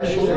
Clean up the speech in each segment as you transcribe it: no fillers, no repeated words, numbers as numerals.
Bye.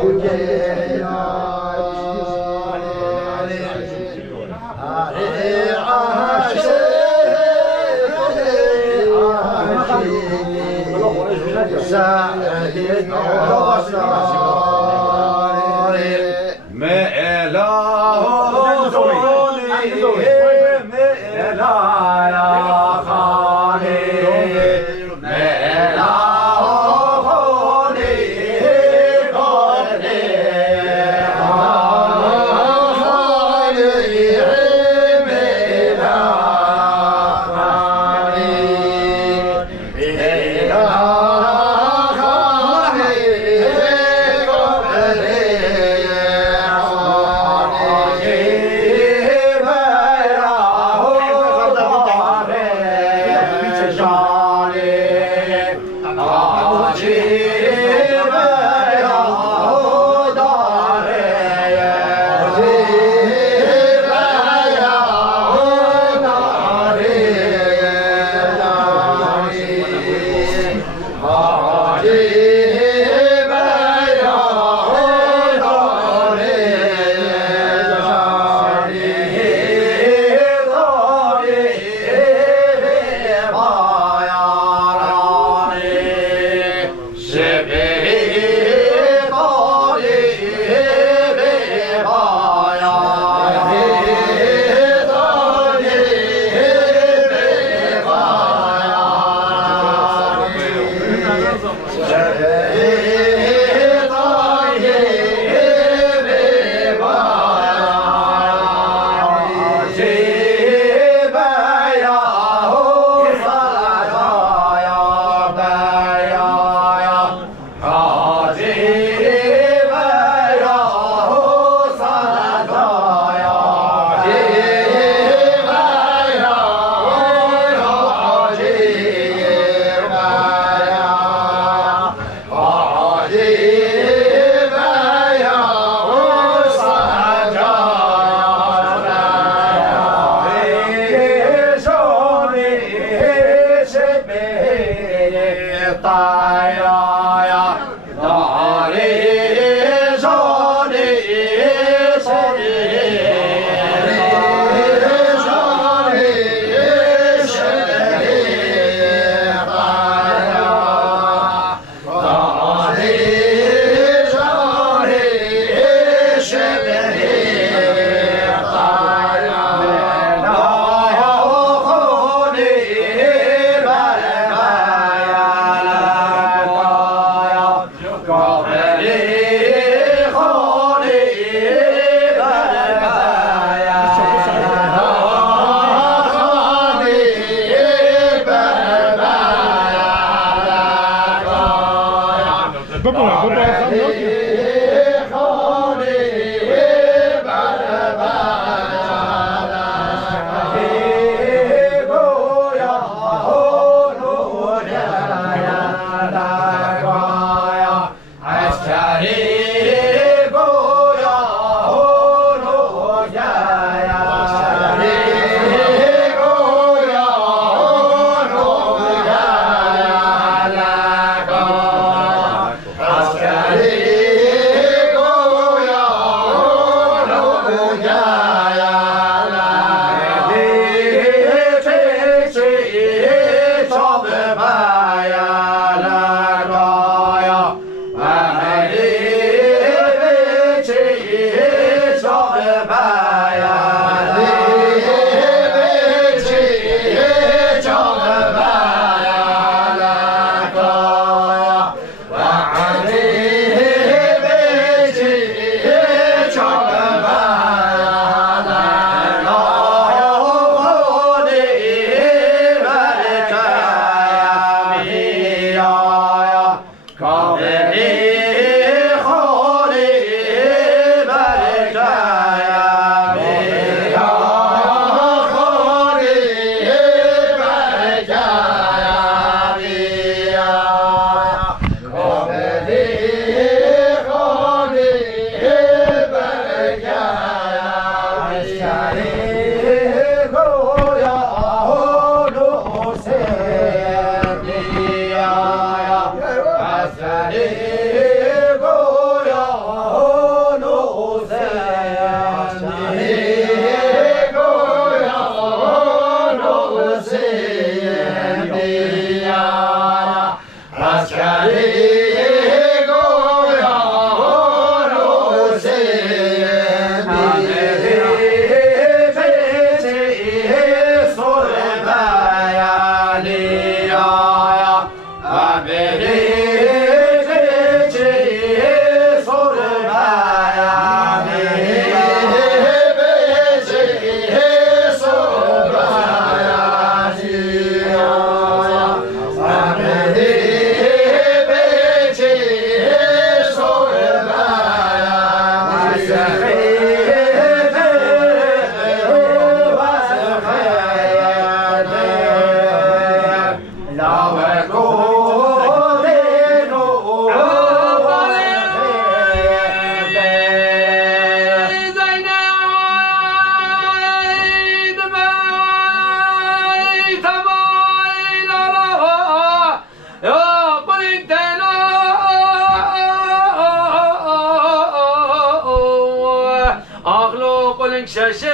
قلنك شاشة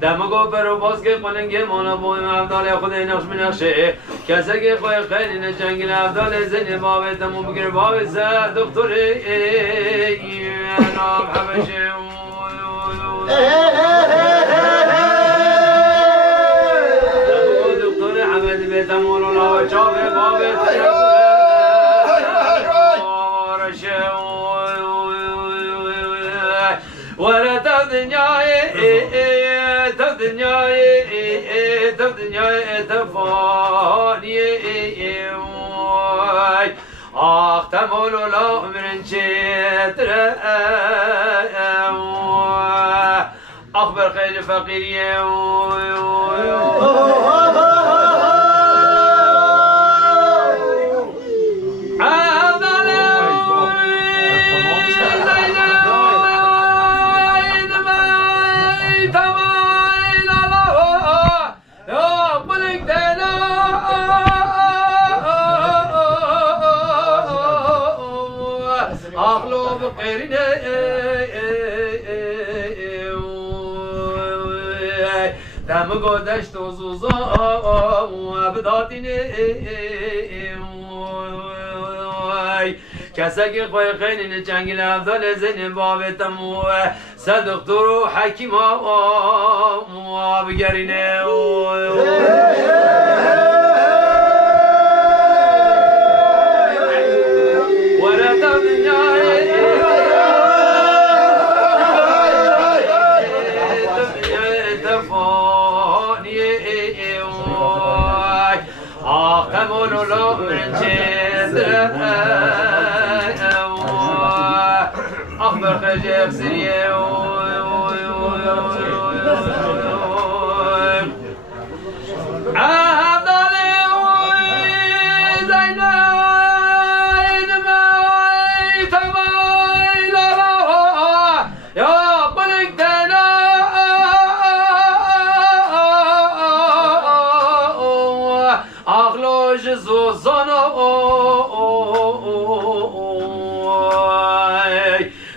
دمگو برو باز که قلنگ مانا بویم افضال خودی نقش می نقشه کسی که خواه خیلی نجنگل افضال زنی بابه تموم بگیر بابه زد دکتر نام حبشه دکتر حمد بیت مولانا چاوه بابه ولا تبدنياي تبدنياي تبدنياي تفاني اختمول لا من شتر اخبر خير فقيري دمگو دشت و زوزا بدادین کسی که خواه خیلی جنگل افضل زن باب تمو صدقتر و حکیم بگرینه أخبر خجف سريه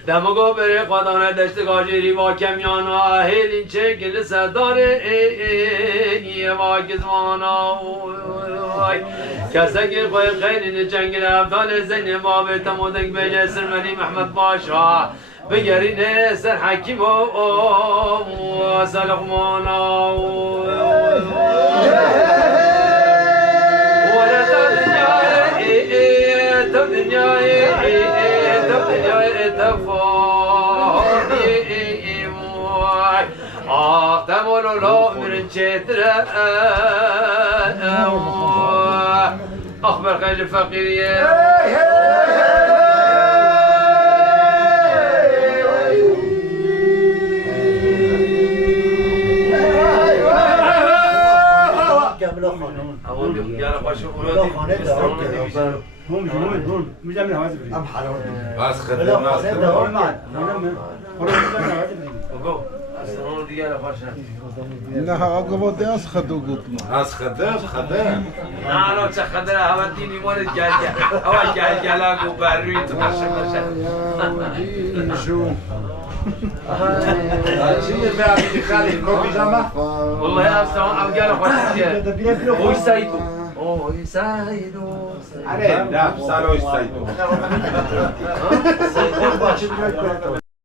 دمگو بری خدانه دشت گاجری با کمیان و اهل چه گل سرداره یه واکزوانا کسی که خواه خیلی جنگل افضال زن باب تمودنگ بیجه سرمنی محمد باشا بگرین سر حکیم و سلقمانا اختمول لا من شتر اخبر خير فقيرية بس خدمة لا عقبات أس خدو قطنا أس خدم خدم أنا لو تخدر هوديني مول جالجا أول جالجا لقوا بريت ماشى شو شنو بقى خالي كوفي جامع والله يا أستاذ أم قالوا خوش هو يسايدو أوه يسايدو عليه لا سالو يسايدو